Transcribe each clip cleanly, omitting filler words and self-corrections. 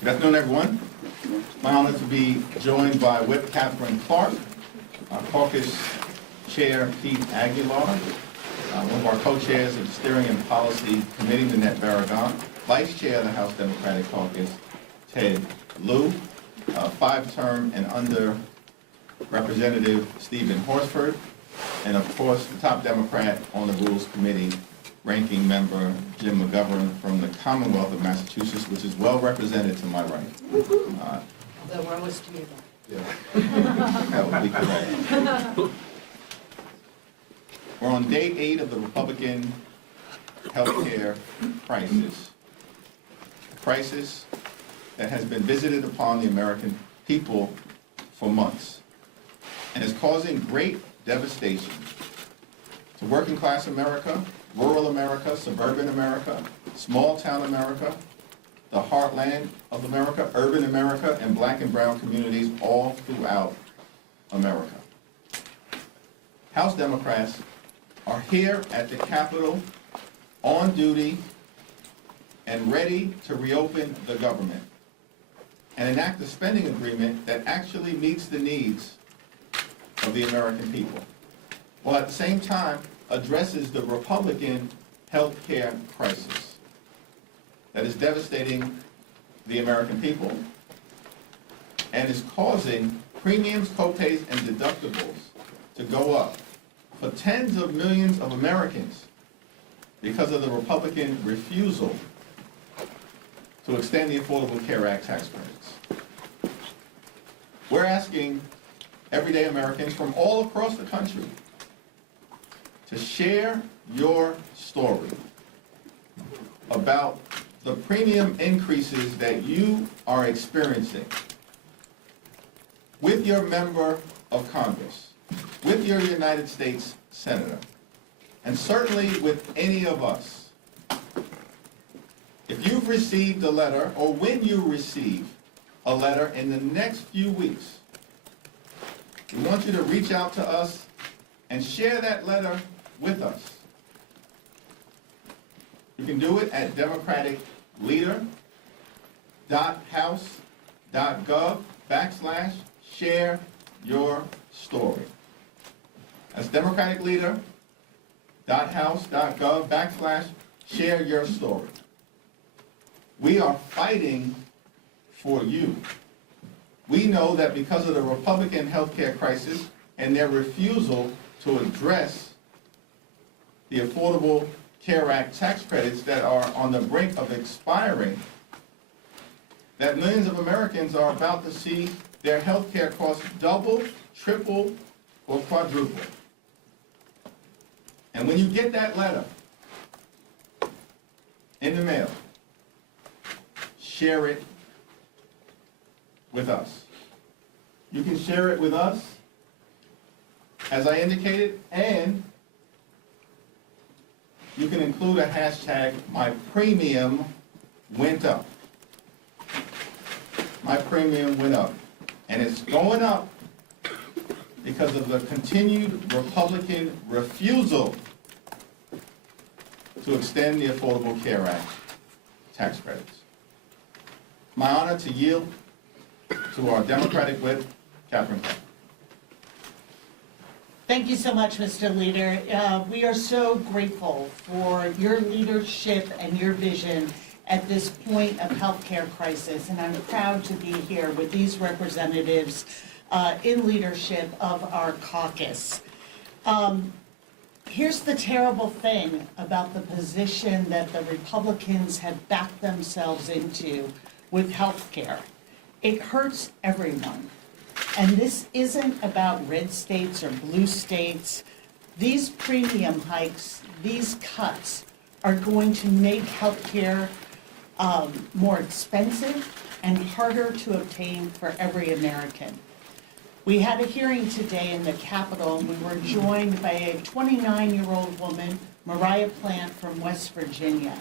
Good afternoon, everyone. It's my honor to be joined by Whip Catherine Clark, our caucus chair Pete Aguilar, one of our co-chairs of the Steering and Policy Committee, Nanette Barragan, vice chair of the House Democratic Caucus, Ted Lieu, five-term and under Representative Stephen Horsford, and of course, the top Democrat on the Rules Committee, Ranking Member Jim McGovern from the Commonwealth of Massachusetts, which is well represented to my right. Although we're almost to you, though. Yeah. That would be correct. We're on day 8 of the Republican healthcare crisis. A crisis that has been visited upon the American people for months and is causing great devastation to working class America, rural America, suburban America, small town America, the heartland of America, urban America, and black and brown communities all throughout America. House Democrats are here at the Capitol on duty and ready to reopen the government and enact a spending agreement that actually meets the needs of the American people, while at the same time addresses the Republican health care crisis that is devastating the American people and is causing premiums, copays, and deductibles to go up for tens of millions of Americans because of the Republican refusal to extend the Affordable Care Act tax credits. We're asking everyday Americans from all across the country to share your story about the premium increases that you are experiencing with your member of Congress, with your United States Senator, and certainly with any of us. If you've received a letter, or when you receive a letter in the next few weeks, we want you to reach out to us and share that letter with us. You can do it at democraticleader.house.gov/share your story. That's democraticleader.house.gov/share your story. We are fighting for you. We know that because of the Republican healthcare crisis and their refusal to address the Affordable Care Act tax credits that are on the brink of expiring, that millions of Americans are about to see their health care costs double, triple, or quadruple. And when you get that letter in the mail, share it with us. You can share it with us, as I indicated, and you can include a hashtag, my premium went up. My premium went up. And it's going up because of the continued Republican refusal to extend the Affordable Care Act tax credits. My honor to yield to our Democratic whip, Catherine Clark. Thank you so much, Mr. Leader. We are so grateful for your leadership and your vision at this point of healthcare crisis, and I'm proud to be here with these representatives in leadership of our caucus. Here's the terrible thing about the position that the Republicans have backed themselves into with healthcare. It hurts everyone. And this isn't about red states or blue states. These premium hikes, these cuts, are going to make healthcare more expensive and harder to obtain for every American. We had a hearing today in the Capitol, and we were joined by a 29-year-old woman, Mariah Plant from West Virginia.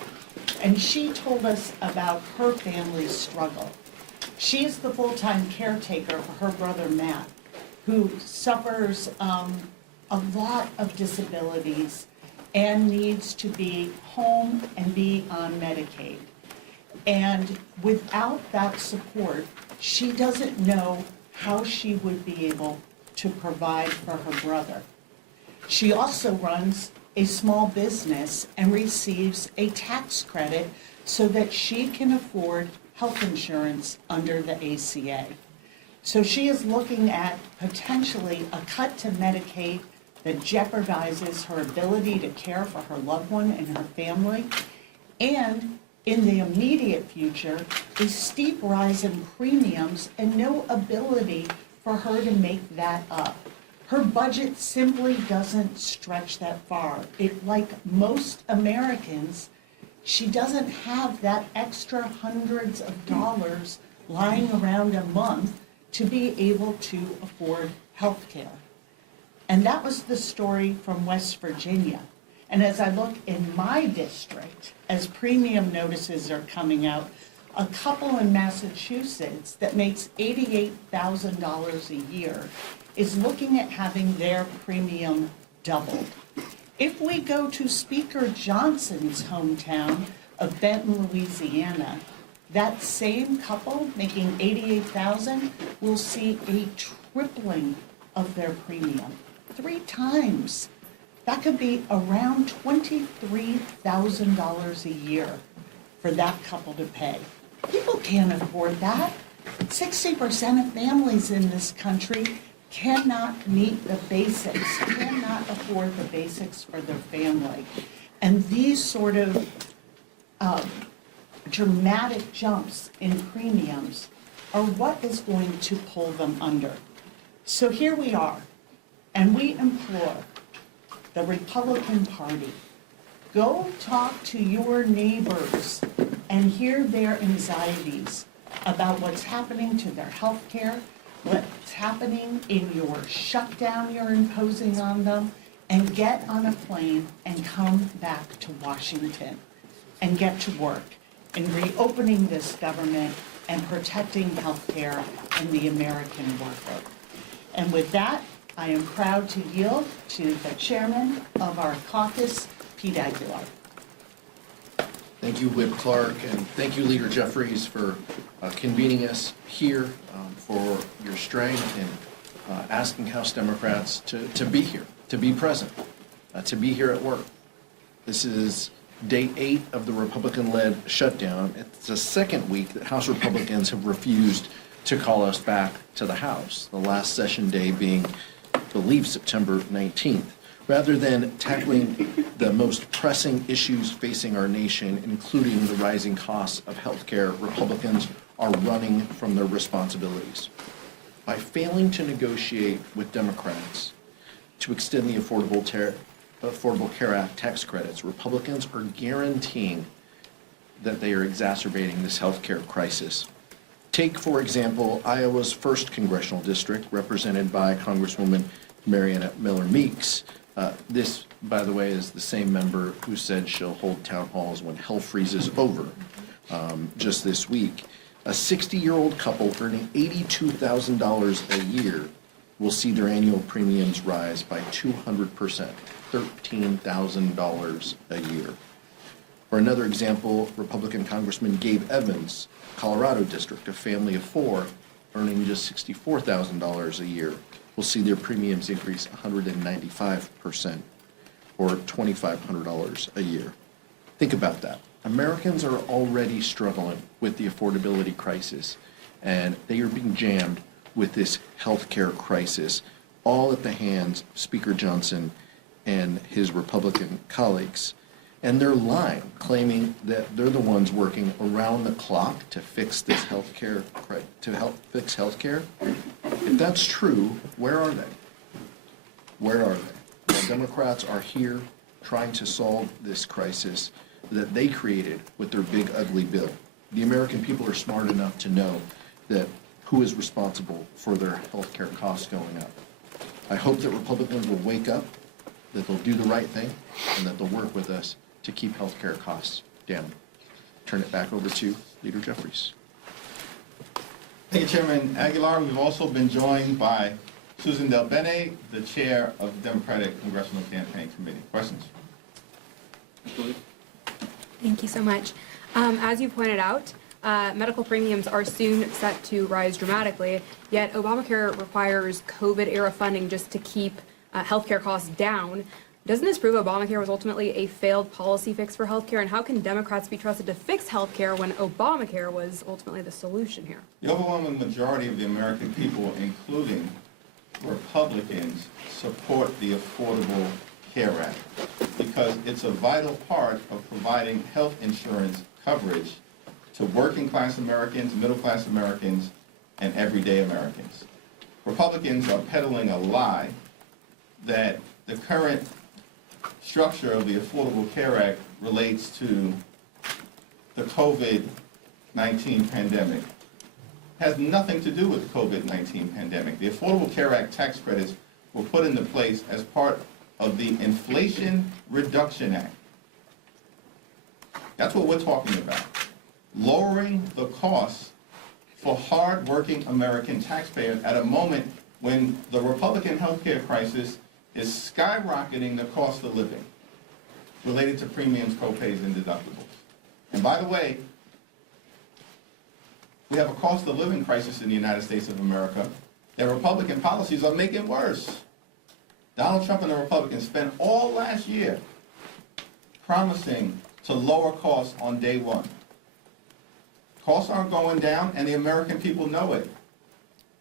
And she told us about her family's struggle. She is the full-time caretaker for her brother Matt, who suffers a lot of disabilities and needs to be home and be on Medicaid. And without that support, she doesn't know how she would be able to provide for her brother. She also runs a small business and receives a tax credit so that she can afford health insurance under the ACA. So she is looking at potentially a cut to Medicaid that jeopardizes her ability to care for her loved one and her family, and in the immediate future, a steep rise in premiums and no ability for her to make that up. Her budget simply doesn't stretch that far. Like most Americans, she doesn't have that extra hundreds of dollars lying around a month to be able to afford health care. And that was the story from West Virginia. And as I look in my district, as premium notices are coming out, a couple in Massachusetts that makes $88,000 a year is looking at having their premium doubled. If we go to Speaker Johnson's hometown of Benton, Louisiana, that same couple making $88,000 will see a tripling of their premium, 3 times. That could be around $23,000 a year for that couple to pay. People can't afford that. 60% of families in this country cannot meet the basics, cannot afford the basics for their family. And these sort of dramatic jumps in premiums are what is going to pull them under. So here we are, and we implore the Republican Party, go talk to your neighbors and hear their anxieties about what's happening to their health care, what's happening in your shutdown you're imposing on them, and get on a plane and come back to Washington and get to work in reopening this government and protecting health care and the American worker. And with that, I am proud to yield to the chairman of our caucus, Pete Aguilar. Thank you, Whip Clark, and thank you, Leader Jeffries, for convening us here, for your strength in asking House Democrats to be here, to be present, to be here at work. This is day 8 of the Republican-led shutdown. It's the second week that House Republicans have refused to call us back to the House, the last session day being, I believe, September 19th. Rather than tackling the most pressing issues facing our nation, including the rising costs of health care, Republicans are running from their responsibilities. By failing to negotiate with Democrats to extend the Affordable Care Act tax credits, Republicans are guaranteeing that they are exacerbating this health care crisis. Take, for example, Iowa's 1st Congressional District, represented by Congresswoman Marianna Miller Meeks. This, by the way, is the same member who said she'll hold town halls when hell freezes over just this week. A 60-year-old couple earning $82,000 a year will see their annual premiums rise by 200%, $13,000 a year. For another example, Republican Congressman Gabe Evans, Colorado District, a family of 4 earning just $64,000 a year, will see their premiums increase 195%, or $2,500 a year. Think about that. Americans are already struggling with the affordability crisis, and they are being jammed with this health care crisis, all at the hands of Speaker Johnson and his Republican colleagues. And they're lying, claiming that they're the ones working around the clock to fix this health care, to help fix health care. If that's true, where are they? Where are they? The Democrats are here trying to solve this crisis that they created with their big, ugly bill. The American people are smart enough to know that who is responsible for their health care costs going up. I hope that Republicans will wake up, that they'll do the right thing, and that they'll work with us to keep health care costs down. Turn it back over to Leader Jeffries. Thank you, Chairman Aguilar. We've also been joined by Susan Del Bene, the chair of the Democratic Congressional Campaign Committee. Questions? Thank you so much. As you pointed out, medical premiums are soon set to rise dramatically, yet Obamacare requires COVID-era funding just to keep healthcare costs down. Doesn't this prove Obamacare was ultimately a failed policy fix for healthcare? And how can Democrats be trusted to fix healthcare when Obamacare was ultimately the solution here? The overwhelming majority of the American people, including Republicans, support the Affordable Care Act because it's a vital part of providing health insurance coverage to working class Americans, middle class Americans, and everyday Americans. Republicans are peddling a lie that the current structure of the Affordable Care Act relates to the COVID-19 pandemic. It has nothing to do with the COVID-19 pandemic. The Affordable Care Act tax credits were put into place as part of the Inflation Reduction Act. That's what we're talking about. Lowering the costs for hard-working American taxpayers at a moment when the Republican healthcare crisis is skyrocketing the cost of living related to premiums, copays, and deductibles. And by the way, we have a cost of living crisis in the United States of America that Republican policies are making worse. Donald Trump and the Republicans spent all last year promising to lower costs on day one. Costs aren't going down, and the American people know it.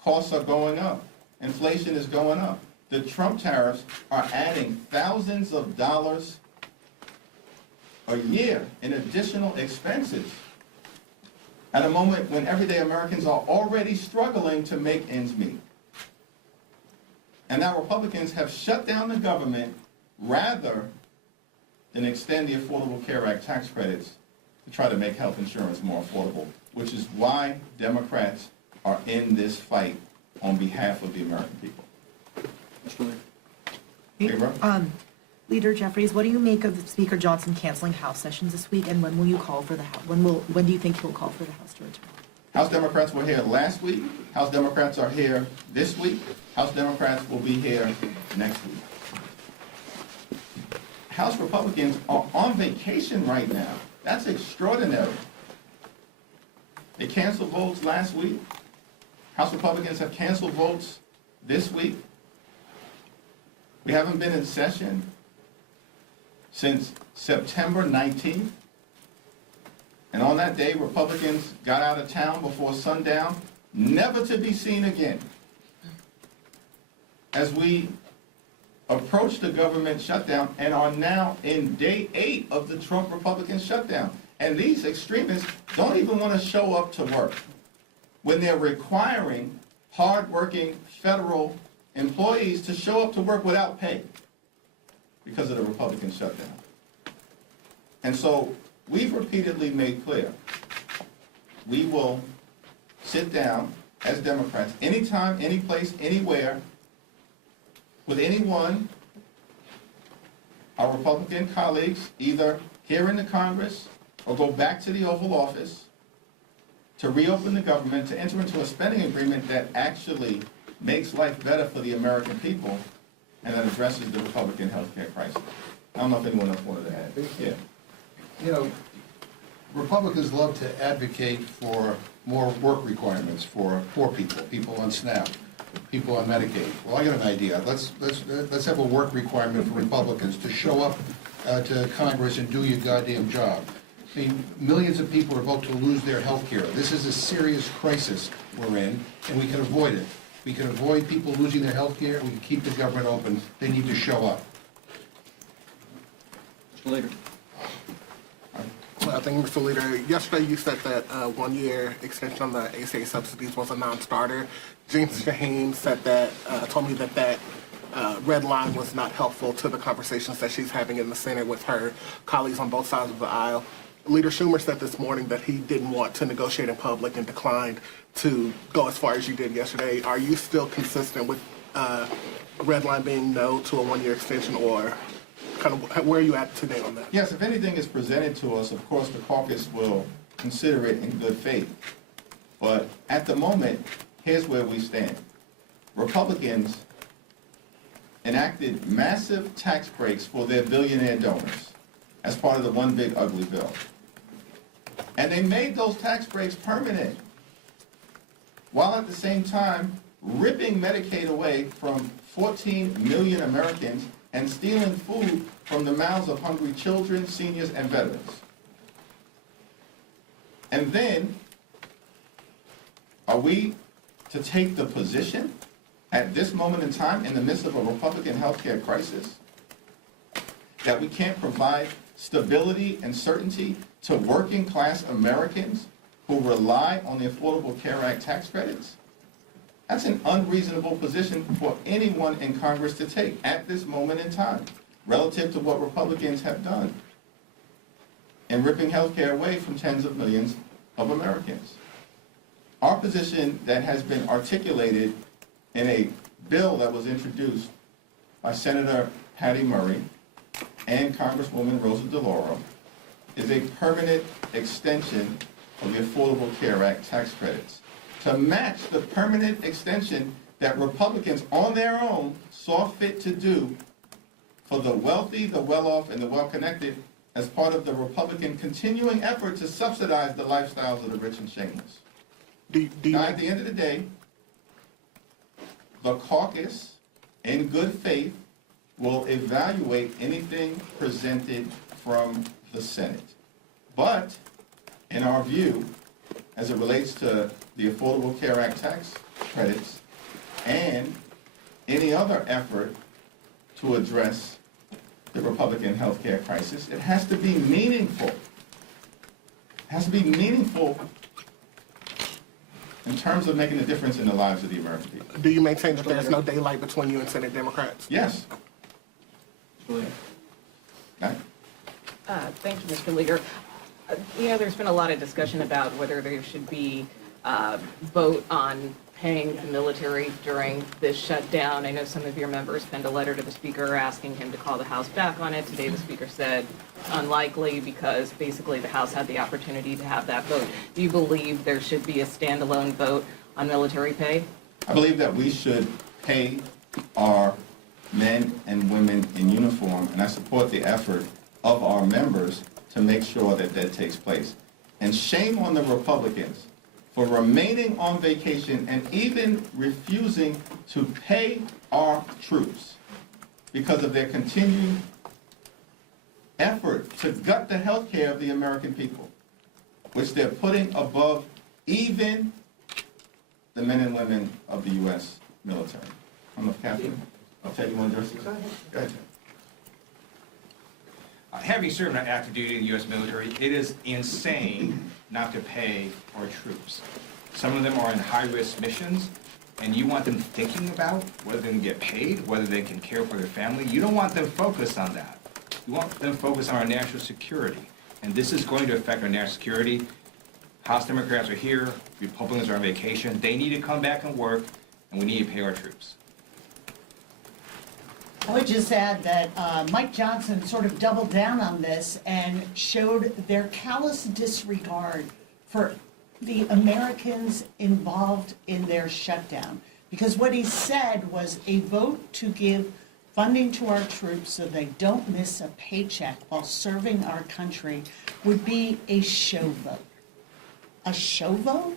Costs are going up. Inflation is going up. The Trump tariffs are adding thousands of dollars a year in additional expenses at a moment when everyday Americans are already struggling to make ends meet. And now Republicans have shut down the government rather than extend the Affordable Care Act tax credits to try to make health insurance more affordable, which is why Democrats are in this fight on behalf of the American people. Hey, bro. Leader Jeffries, what do you make of Speaker Johnson canceling House sessions this week, and when will you call for the House? When do you think he'll call for the House to return? House Democrats were here last week. House Democrats are here this week. House Democrats will be here next week. House Republicans are on vacation right now. That's extraordinary. They canceled votes last week. House Republicans have canceled votes this week. We haven't been in session since September 19th. And on that day, Republicans got out of town before sundown, never to be seen again. As we approach the government shutdown and are now in day 8 of the Trump Republican shutdown. And these extremists don't even want to show up to work when they're requiring hardworking federal employees to show up to work without pay because of the Republican shutdown. And so we've repeatedly made clear we will sit down as Democrats anytime, any place, anywhere with anyone, our Republican colleagues, either here in the Congress or go back to the Oval Office to reopen the government, to enter into a spending agreement that actually makes life better for the American people and that addresses the Republican health care crisis. I don't know if anyone else wanted to add. Yeah. You know, Republicans love to advocate for more work requirements for poor people, people on SNAP, people on Medicaid. Well, I got an idea. Let's have a work requirement for Republicans to show up to Congress and do your goddamn job. I mean, millions of people are about to lose their health care. This is a serious crisis we're in, and we can avoid it. We can avoid people losing their health care. We can keep the government open. They need to show up. Mr. Leader. Thank you, Mr. Leader. Yesterday you said that 1-year extension on the ACA subsidies was a non-starter. Jean Shaheen said that, told me that red line was not helpful to the conversations that she's having in the Senate with her colleagues on both sides of the aisle. Leader Schumer said this morning that he didn't want to negotiate in public and declined to go as far as you did yesterday. Are you still consistent with red line being no to a 1-year extension, or kind of where are you at today on that? Yes, if anything is presented to us, of course, the caucus will consider it in good faith. But at the moment, here's where we stand. Republicans enacted massive tax breaks for their billionaire donors as part of the One Big Ugly Bill. And they made those tax breaks permanent, while at the same time ripping Medicaid away from 14 million Americans and stealing food from the mouths of hungry children, seniors, and veterans. And then, are we to take the position at this moment in time, in the midst of a Republican healthcare crisis, that we can't provide stability and certainty to working class Americans who rely on the Affordable Care Act tax credits? That's an unreasonable position for anyone in Congress to take at this moment in time, relative to what Republicans have done in ripping health care away from tens of millions of Americans. Our position that has been articulated in a bill that was introduced by Senator Patty Murray and Congresswoman Rosa DeLauro is a permanent extension of the Affordable Care Act tax credits to match the permanent extension that Republicans on their own saw fit to do for the wealthy, the well-off, and the well-connected as part of the Republican continuing effort to subsidize the lifestyles of the rich and shameless. Now, at the end of the day, the caucus, in good faith, will evaluate anything presented from the Senate. But, in our view, as it relates to the Affordable Care Act tax credits and any other effort to address the Republican health care crisis, it has to be meaningful. It has to be meaningful in terms of making a difference in the lives of the American people. Do you maintain that there's no daylight between you and Senate Democrats? Yes. Okay. Thank you, Mr. Leader. There's been a lot of discussion about whether there should be a vote on paying the military during this shutdown. I know some of your members penned a letter to the Speaker asking him to call the House back on it. Today, the Speaker said unlikely because basically the House had the opportunity to have that vote. Do you believe there should be a standalone vote on military pay? I believe that we should pay our men and women in uniform, and I support the effort of our members to make sure that that takes place. And shame on the Republicans for remaining on vacation and even refusing to pay our troops because of their continued effort to gut the health care of the American people, which they're putting above even the men and women of the U.S. military. I don't know if Catherine, I'll tell you one, Joseph. Go ahead. Having served on active duty in the U.S. military, it is insane not to pay our troops. Some of them are in high-risk missions, and you want them thinking about whether they can get paid, whether they can care for their family. You don't want them focused on that. You want them focused on our national security. And this is going to affect our national security. House Democrats are here, Republicans are on vacation. They need to come back and work, and we need to pay our troops. I would just add that Mike Johnson sort of doubled down on this and showed their callous disregard for the Americans involved in their shutdown. Because what he said was a vote to give funding to our troops so they don't miss a paycheck while serving our country would be a show vote. A show vote?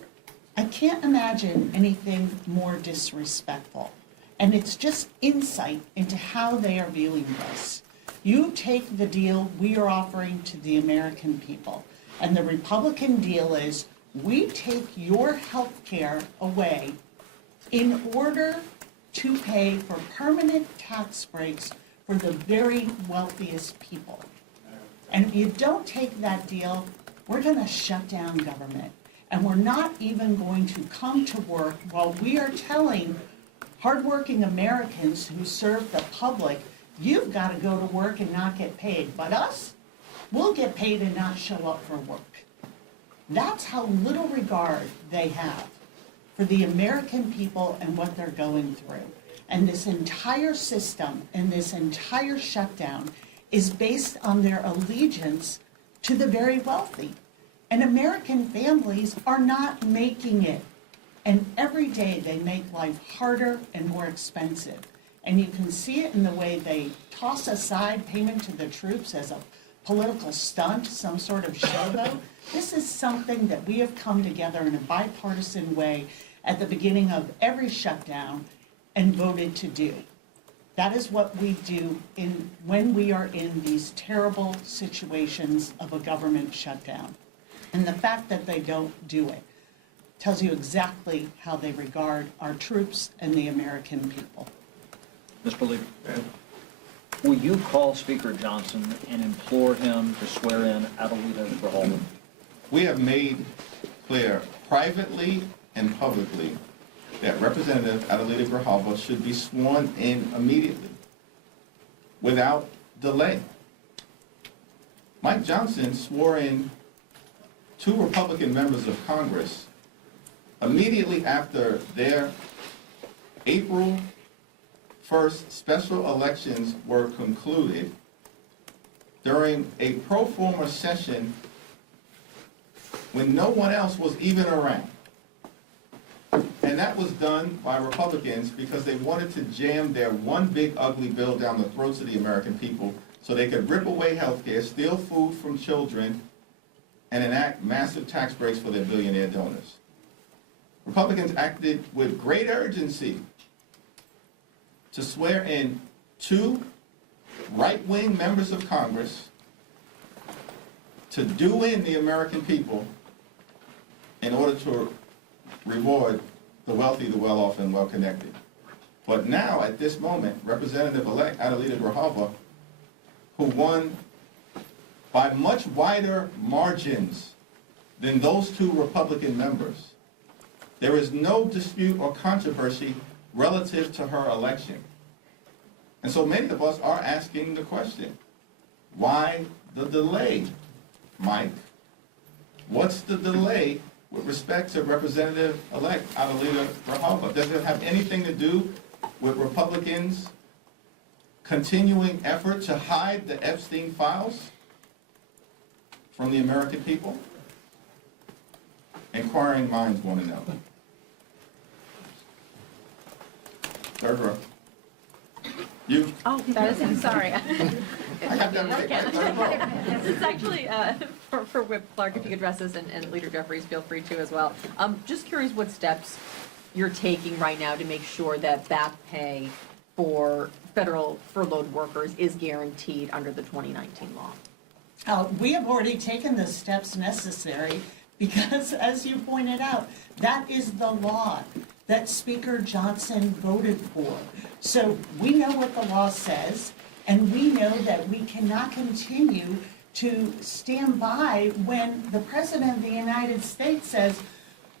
I can't imagine anything more disrespectful. And it's just insight into how they are viewing this. You take the deal we are offering to the American people, and the Republican deal is we take your health care away in order to pay for permanent tax breaks for the very wealthiest people. And if you don't take that deal, we're going to shut down government. And we're not even going to come to work while we are telling hardworking Americans who serve the public, you've got to go to work and not get paid. But us, we'll get paid and not show up for work. That's how little regard they have for the American people and what they're going through. And this entire system and this entire shutdown is based on their allegiance to the very wealthy. And American families are not making it. And every day they make life harder and more expensive. And you can see it in the way they toss aside payment to the troops as a political stunt, some sort of showboat. This is something that we have come together in a bipartisan way at the beginning of every shutdown and voted to do. That is what we do when we are in these terrible situations of a government shutdown. And the fact that they don't do it tells you exactly how they regard our troops and the American people. Mr. Leader, will you call Speaker Johnson and implore him to swear in Adelita Grijalva? We have made clear privately and publicly that Representative Adelita Grijalva should be sworn in immediately, without delay. Mike Johnson swore in 2 Republican members of Congress immediately after their April 1st special elections were concluded during a pro forma session when no one else was even around. And that was done by Republicans because they wanted to jam their one big ugly bill down the throats of the American people so they could rip away health care, steal food from children, and enact massive tax breaks for their billionaire donors. Republicans acted with great urgency to swear in 2 right-wing members of Congress to do in the American people in order to reward the wealthy, the well-off, and well-connected. But now, at this moment, Representative-elect Adelita Grijalva, who won by much wider margins than those 2 Republican members, there is no dispute or controversy relative to her election. And so many of us are asking the question, why the delay, Mike? What's the delay with respect to Representative-elect Adelita Grijalva? Does it have anything to do with Republicans' continuing effort to hide the Epstein files from the American people? Inquiring minds want to know. Third row. You? Oh, that is, sorry. I got that right. Third row. This is actually for Whip Clark, if you could address this, and Leader Jeffries, feel free to as well. Just curious what steps you're taking right now to make sure that back pay for federal furloughed workers is guaranteed under the 2019 law. We have already taken the steps necessary because, as you pointed out, that is the law that Speaker Johnson voted for. So we know what the law says, and we know that we cannot continue to stand by when the President of the United States says,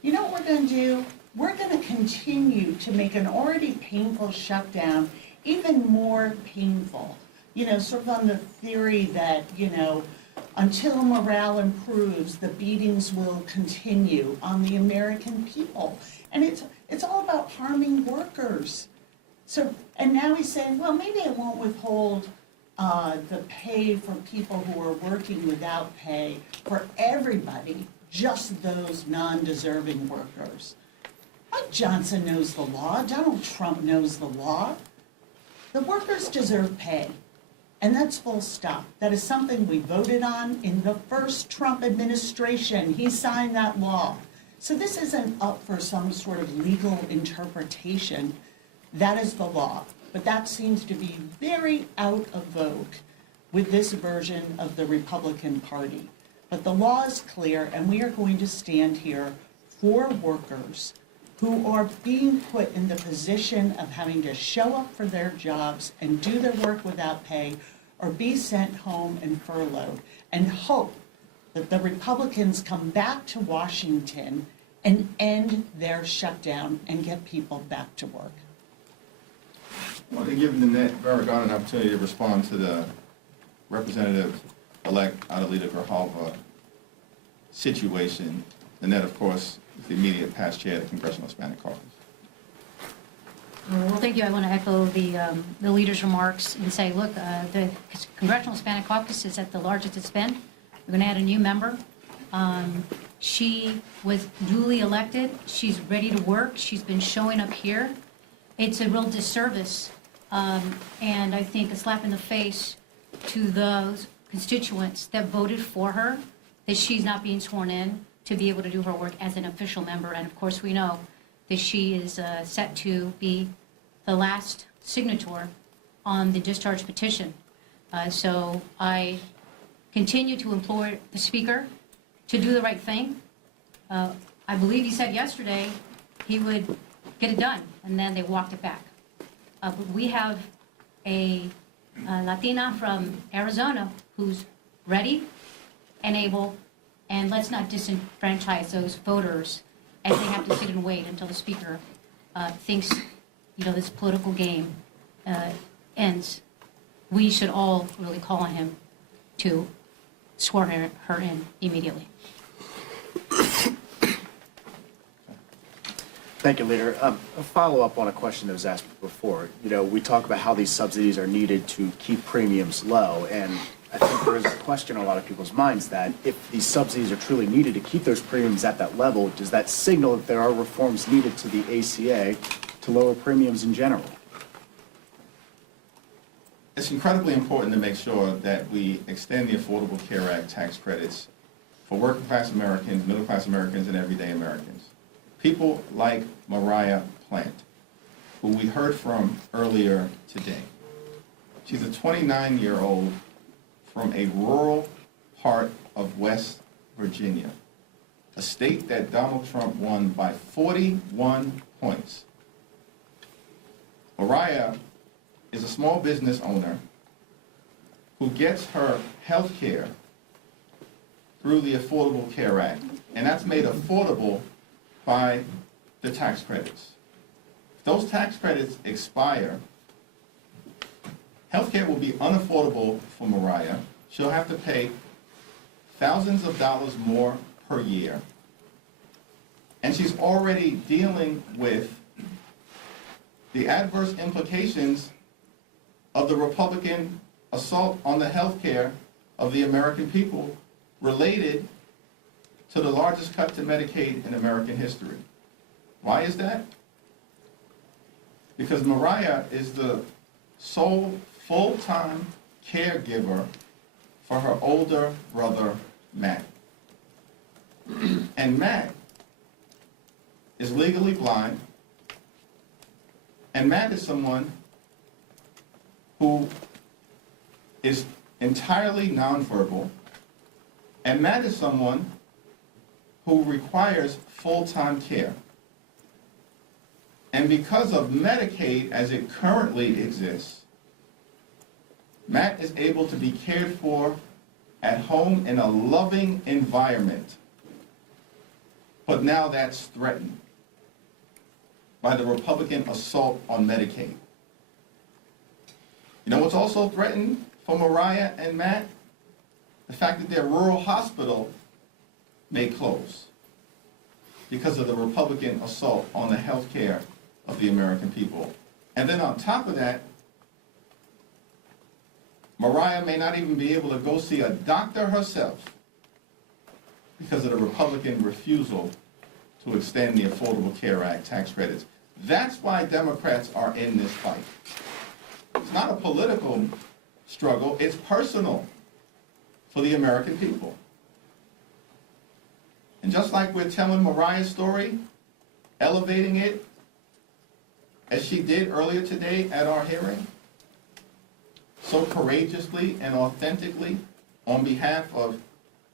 you know what we're going to do? We're going to continue to make an already painful shutdown even more painful. You know, sort of on the theory that, you know, until morale improves, the beatings will continue on the American people. And it's all about harming workers. So, and now he's saying, well, maybe it won't withhold the pay for people who are working without pay for everybody, just those non-deserving workers. Mike Johnson knows the law. Donald Trump knows the law. The workers deserve pay. And that's full stop. That is something we voted on in the first Trump administration. He signed that law. So this isn't up for some sort of legal interpretation. That is the law. But that seems to be very out of vogue with this version of the Republican Party. But the law is clear, and we are going to stand here for workers who are being put in the position of having to show up for their jobs and do their work without pay or be sent home and furloughed, and hope that the Republicans come back to Washington and end their shutdown and get people back to work. I want to give Nanette Barragán an opportunity to respond to the Representative-elect Adelita Grijalva situation. Nanette, of course, is the immediate past chair of the Congressional Hispanic Caucus. Well, thank you. I want to echo the leader's remarks and say, look, the Congressional Hispanic Caucus is at the largest it's been. We're going to add a new member. She was duly elected. She's ready to work. She's been showing up here. It's a real disservice, and I think a slap in the face to those constituents that voted for her, that she's not being sworn in to be able to do her work as an official member. And of course, we know that she is set to be the last signator on the discharge petition. So I continue to implore the Speaker to do the right thing. I believe he said yesterday he would get it done, and then they walked it back. But we have a Latina from Arizona who's ready and able, and let's not disenfranchise those voters as they have to sit and wait until the Speaker thinks, this political game ends. We should all really call on him to swear her in immediately. Thank you, Leader. A follow-up on a question that was asked before. We talk about how these subsidies are needed to keep premiums low, and I think there is a question in a lot of people's minds that if these subsidies are truly needed to keep those premiums at that level, does that signal that there are reforms needed to the ACA to lower premiums in general? It's incredibly important to make sure that we extend the Affordable Care Act tax credits for working class Americans, middle class Americans, and everyday Americans. People like Mariah Plant, who we heard from earlier today. She's a 29-year-old from a rural part of West Virginia, a state that Donald Trump won by 41 points. Mariah is a small business owner who gets her health care through the Affordable Care Act, and that's made affordable by the tax credits. If those tax credits expire, health care will be unaffordable for Mariah. She'll have to pay thousands of dollars more per year, and she's already dealing with the adverse implications of the Republican assault on the health care of the American people related to the largest cut to Medicaid in American history. Why is that? Because Mariah is the sole full-time caregiver for her older brother, Matt. And Matt is legally blind, and Matt is someone who is entirely nonverbal, and Matt is someone who requires full-time care. And because of Medicaid as it currently exists, Matt is able to be cared for at home in a loving environment. But now that's threatened by the Republican assault on Medicaid. You know what's also threatened for Mariah and Matt? The fact that their rural hospital may close because of the Republican assault on the health care of the American people. And then on top of that, Mariah may not even be able to go see a doctor herself because of the Republican refusal to extend the Affordable Care Act tax credits. That's why Democrats are in this fight. It's not a political struggle, it's personal for the American people. And just like we're telling Mariah's story, elevating it, as she did earlier today at our hearing, so courageously and authentically on behalf of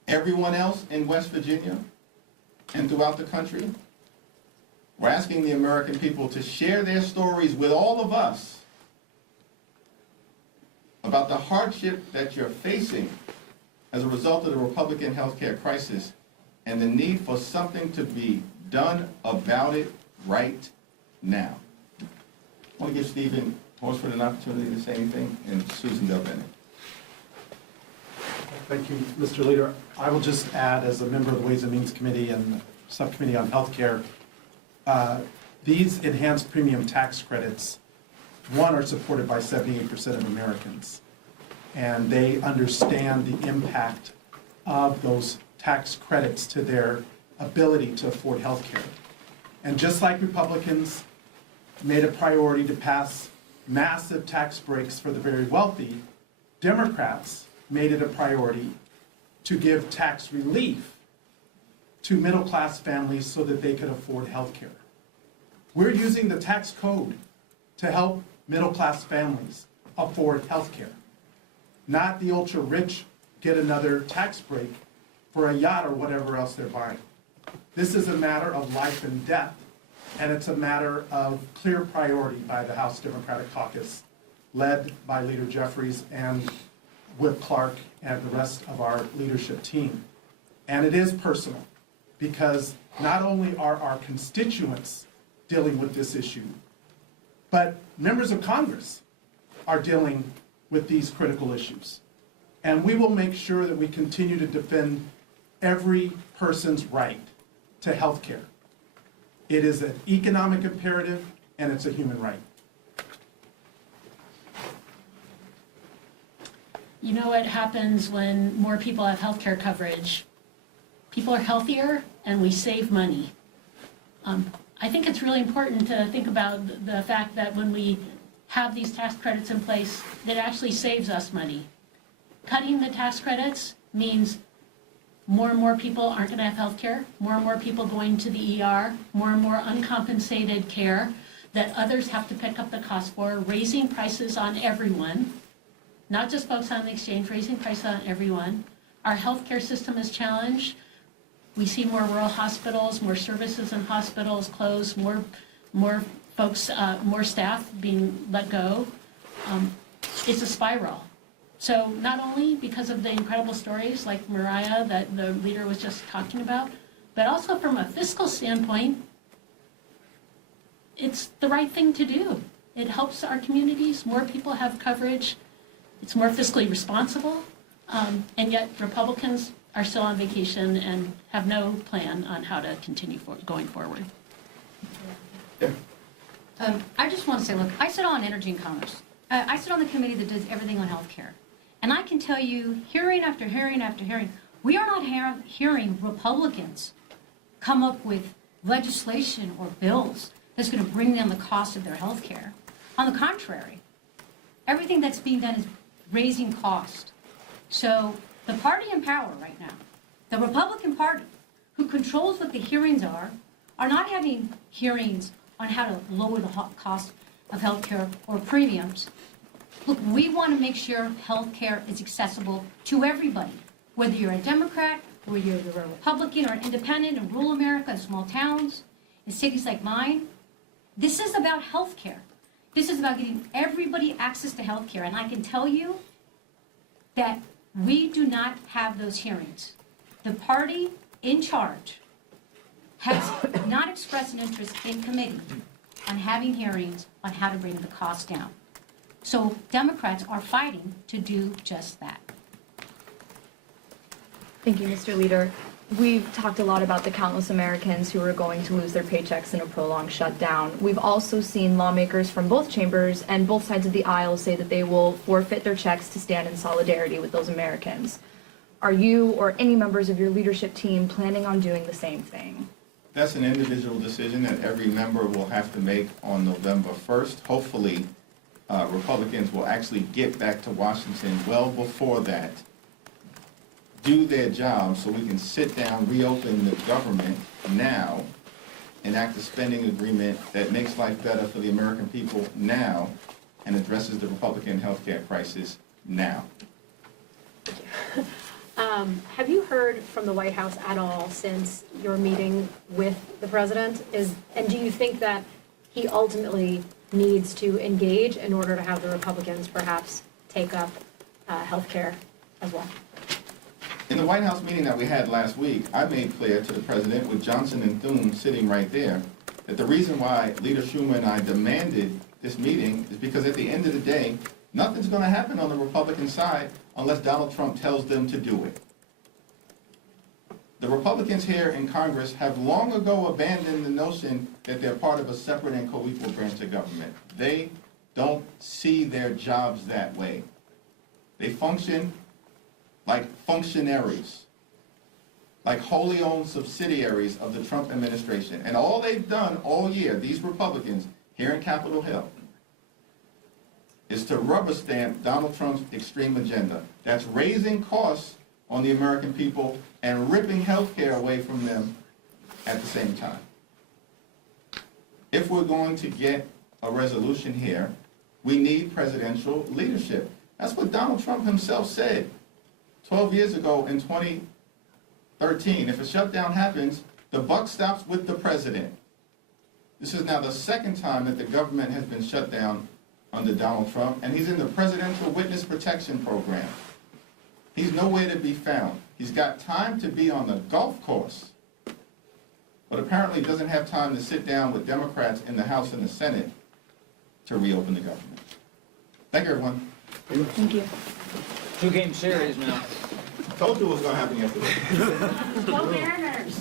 everyone else in West Virginia and throughout the country, we're asking the American people to share their stories with all of us about the hardship that you're facing as a result of the Republican healthcare crisis and the need for something to be done about it right now. I want to give Stephen Horsford an opportunity to say anything, and Susan Del Bene. Thank you, Mr. Leader. I will just add, as a member of the Ways and Means Committee and Subcommittee on Healthcare, these enhanced premium tax credits, one, are supported by 78% of Americans, and they understand the impact of those tax credits to their ability to afford health care. And just like Republicans made a priority to pass massive tax breaks for the very wealthy, Democrats made it a priority to give tax relief to middle-class families so that they could afford health care. We're using the tax code to help middle-class families afford health care, not the ultra-rich get another tax break for a yacht or whatever else they're buying. This is a matter of life and death, and it's a matter of clear priority by the House Democratic Caucus, led by Leader Jeffries and Whip Clark and the rest of our leadership team. And it is personal, because not only are our constituents dealing with this issue, but members of Congress are dealing with these critical issues. And we will make sure that we continue to defend every person's right to health care. It is an economic imperative, and it's a human right. You know what happens when more people have health care coverage? People are healthier and we save money. I think it's really important to think about the fact that when we have these tax credits in place, that actually saves us money. Cutting the tax credits means more and more people aren't going to have health care, more and more people going to the ER, more and more uncompensated care that others have to pick up the cost for, raising prices on everyone, not just folks on the exchange, raising prices on everyone. Our healthcare system is challenged. We see more rural hospitals, more services in hospitals closed, more folks, more staff being let go. It's a spiral. So not only because of the incredible stories like Mariah that the leader was just talking about, but also from a fiscal standpoint, it's the right thing to do. It helps our communities, more people have coverage, it's more fiscally responsible, and yet Republicans are still on vacation and have no plan on how to continue going forward. I just want to say, look, I sit on Energy and Commerce. I sit on the committee that does everything on healthcare. And I can tell you, hearing after hearing after hearing, we are not hearing Republicans come up with legislation or bills that's going to bring down the cost of their health care. On the contrary, everything that's being done is raising cost. So the party in power right now, the Republican Party, who controls what the hearings are not having hearings on how to lower the cost of health care or premiums. Look, we want to make sure health care is accessible to everybody, whether you're a Democrat, whether you're a Republican or an independent in rural America, in small towns, in cities like mine. This is about health care. This is about getting everybody access to health care. And I can tell you that we do not have those hearings. The party in charge has not expressed an interest in committee on having hearings on how to bring the cost down. So Democrats are fighting to do just that. Thank you, Mr. Leader. We've talked a lot about the countless Americans who are going to lose their paychecks in a prolonged shutdown. We've also seen lawmakers from both chambers and both sides of the aisle say that they will forfeit their checks to stand in solidarity with those Americans. Are you or any members of your leadership team planning on doing the same thing? That's an individual decision that every member will have to make on November 1st. Hopefully, Republicans will actually get back to Washington well before that, do their job so we can sit down, reopen the government now, enact a spending agreement that makes life better for the American people now and addresses the Republican health care crisis now. Have you heard from the White House at all since your meeting with the president? And do you think that he ultimately needs to engage in order to have the Republicans perhaps take up health care as well? In the White House meeting that we had last week, I made clear to the president, with Johnson and Thune sitting right there, that the reason why Leader Schumer and I demanded this meeting is because at the end of the day, nothing's going to happen on the Republican side unless Donald Trump tells them to do it. The Republicans here in Congress have long ago abandoned the notion that they're part of a separate and co-equal branch of government. They don't see their jobs that way. They function like functionaries, like wholly owned subsidiaries of the Trump administration. And all they've done all year, these Republicans here in Capitol Hill, is to rubber stamp Donald Trump's extreme agenda. That's raising costs on the American people and ripping health care away from them at the same time. If we're going to get a resolution here, we need presidential leadership. That's what Donald Trump himself said 12 years ago in 2013. If a shutdown happens, the buck stops with the president. This is now the second time that the government has been shut down under Donald Trump, and he's in the Presidential Witness Protection Program. He's nowhere to be found. He's got time to be on the golf course, but apparently doesn't have time to sit down with Democrats in the House and the Senate to reopen the government. Thank you, everyone. Thank you. 2-game series now. Told you what was going to happen yesterday. Go Mariners!